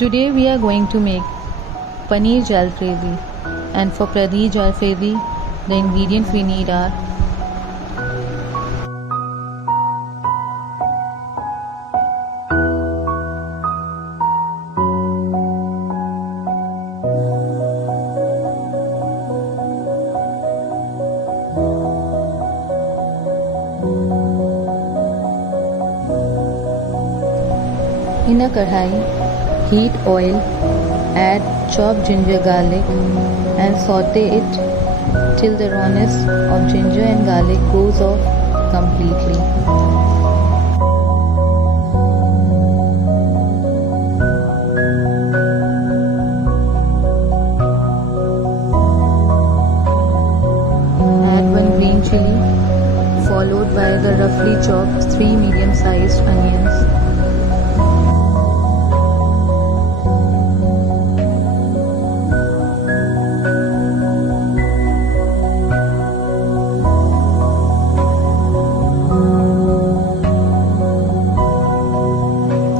Today we are going to make Paneer Jalfrezi, and for Paneer Jalfrezi the ingredients we need are in a kadhai, heat oil, add chopped ginger garlic and saute it till the rawness of ginger and garlic goes off completely. Add one green chili followed by the roughly chopped 3 medium-sized onions.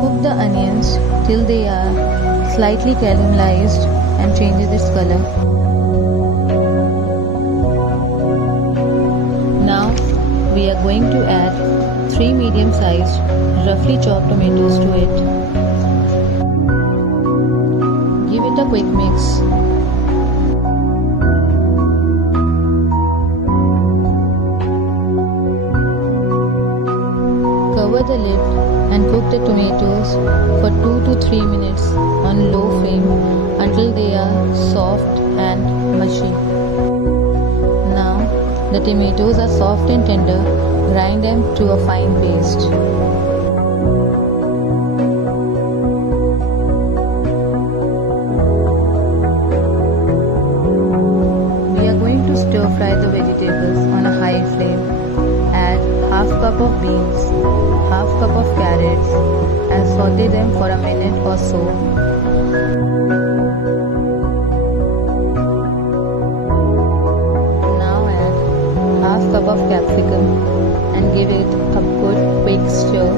Cook the onions till they are slightly caramelized and changes its color. Now we are going to add 3 medium-sized roughly chopped tomatoes to it. Give it a quick mix. Cover the lid and cook the tomatoes for 2 to 3 minutes on low flame until they are soft and mushy. Now the tomatoes are soft and tender, grind them to a fine paste. We are going to stir fry the vegetables on a high flame. Add half cup of beans, half cup of carrots and saute them for a minute or so. Now add half cup of capsicum and give it a good quick stir.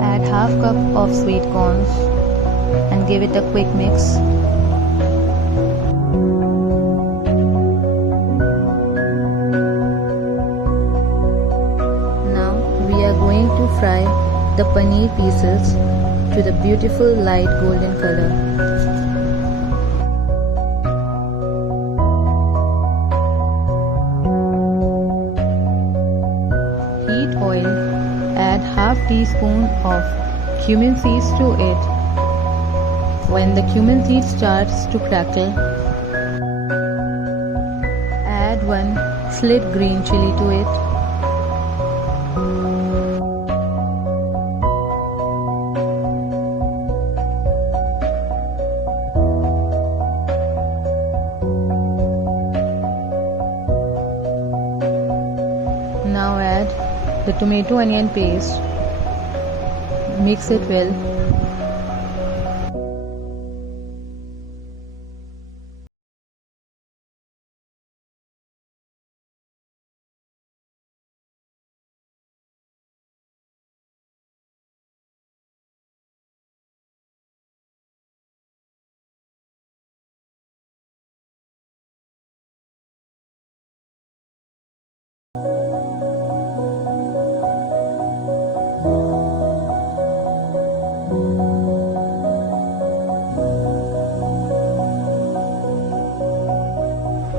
Add half cup of sweet corns and give it a quick mix. We are going to fry the paneer pieces to the beautiful light golden color. Heat oil, add half teaspoon of cumin seeds to it. When the cumin seed starts to crackle, add one slit green chili to it. Now add the tomato onion paste. Mix it well.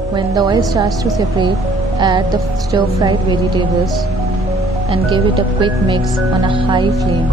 When the oil starts to separate, add the stir-fried vegetables and give it a quick mix on a high flame.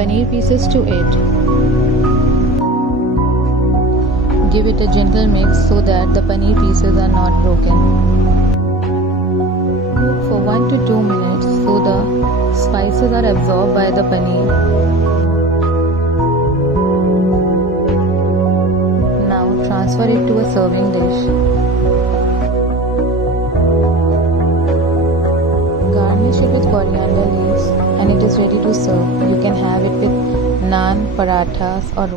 paneer pieces to it. Give it a gentle mix so that the paneer pieces are not broken. Cook for 1 to 2 minutes so the spices are absorbed by the paneer. Now transfer it to a serving dish. Garnish it with coriander leaves and it is ready to serve. You can have it with naan, parathas or